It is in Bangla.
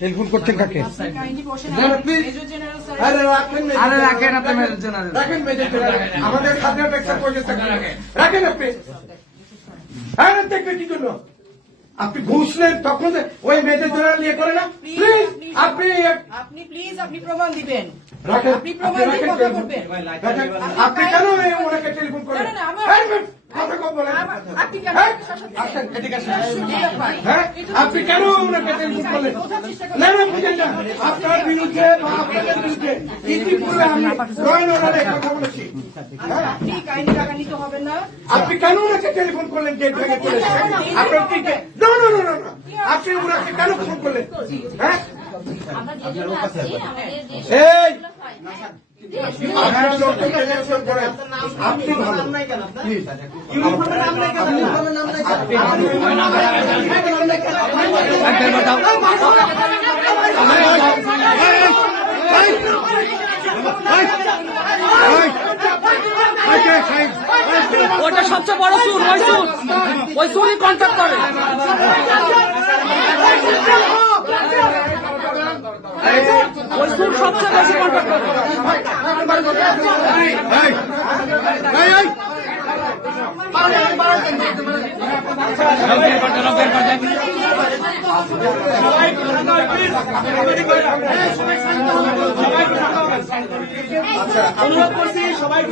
টেলিফোন করছেন কাকে? আমাদের খাদ্য রাখেন আপনি। দেখবে কি করলো? আপনি ঘুষ নেন তখন ওই মেয়েদের জন্য নিয়ে করে না। প্লিজ আপনি প্লিজ আপনি প্রমাণ দিবেন। রাখেন, আপনি প্রমাণ দিয়ে কথা বলবেন। আপনি কেন ওনাকে টেলিফোন করেন? কথা কম বলেন। আসেন, এদিকে আসেন। হ্যাঁ, আপনি কেন ওনাকে টেলিফোন করলেন? না না, বুঝেন না। আপনার বিরুদ্ধে বা আপনাদের বিরুদ্ধে ইতিপূর্বে আমি জয়েন অর্ডারে কথা বলেছি। আপনি কাহিনী টাকা নিতে হবে না। আপনি কেন ওনাকে টেলিফোন করলেন? গেট ভেঙে চলেছেন আপনার কি? না না না না না, আপনি ওনাকে কেন ফোন করলেন? হ্যাঁ, এই আপনার লোককে টেলিফোন করেন। আপনি ভালো প্লিজ ওটা সবচেয়ে বড় সুর, ওই সুরই কন্ট্যাক্ট করে। ওই সুর সবচেয়ে বেশি কন্ট্যাক্ট করে। অনুরোধ করছি সবাই